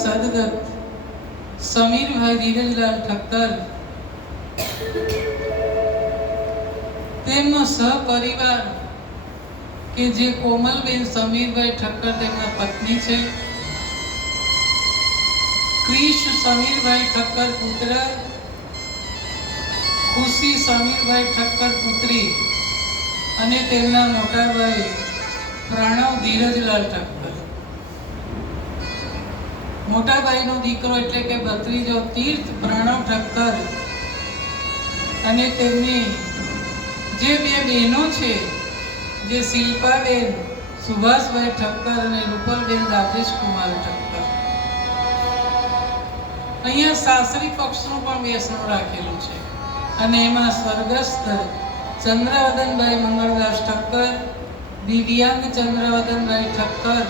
સદગત સમીરભાઈ ધીરજલાલ ઠક્કર તેમનો સહપરિવાર કે જે કોમલબેન સમીરભાઈ ઠક્કર તેમના પત્ની છે, ક્રિશ સમીરભાઈ ઠક્કર પુત્ર, ખુશી સમીરભાઈ ઠક્કર પુત્રી અને તેમના મોટાભાઈ પ્રણવ ધીરજલાલ ઠક્કર. મોટાભાઈનો દીકરો એટલે કે ભત્રીજો તીર્થ પ્રણવ ઠક્કર અને તેમની જે બે બહેનો છે, જે શિલ્પાબેન સુભાષભાઈ ઠક્કર અને રૂપલબેન રાજેશ કુમાર ઠક્કર. અહીંયા સાસરી પક્ષનું પણ બેસણું રાખેલું છે અને એમાં સ્વર્ગસ્થ ચંદ્રવદનભાઈ મંગળદાસ ઠક્કર, દિવ્યાંગ ચંદ્રવદનભાઈ ઠક્કર,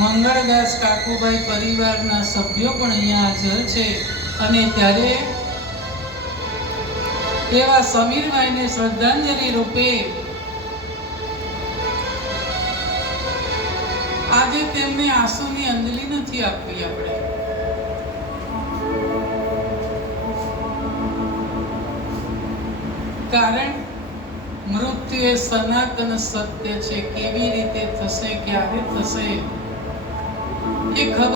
મંગળદાસ કાકુભાઈ પરિવારના સભ્યો પણ અહીંયા હાજર છે. અને ત્યારે એવા સમીરભાઈને શ્રદ્ધાંજલિ રૂપે આજે તેમને આંસુની અંજલિ નથી આપવી આપણે, કારણ મૃત્યુ એ સનાતન સત્ય છે. કેવી રીતે થશે, ક્યારે થશે એ ખબર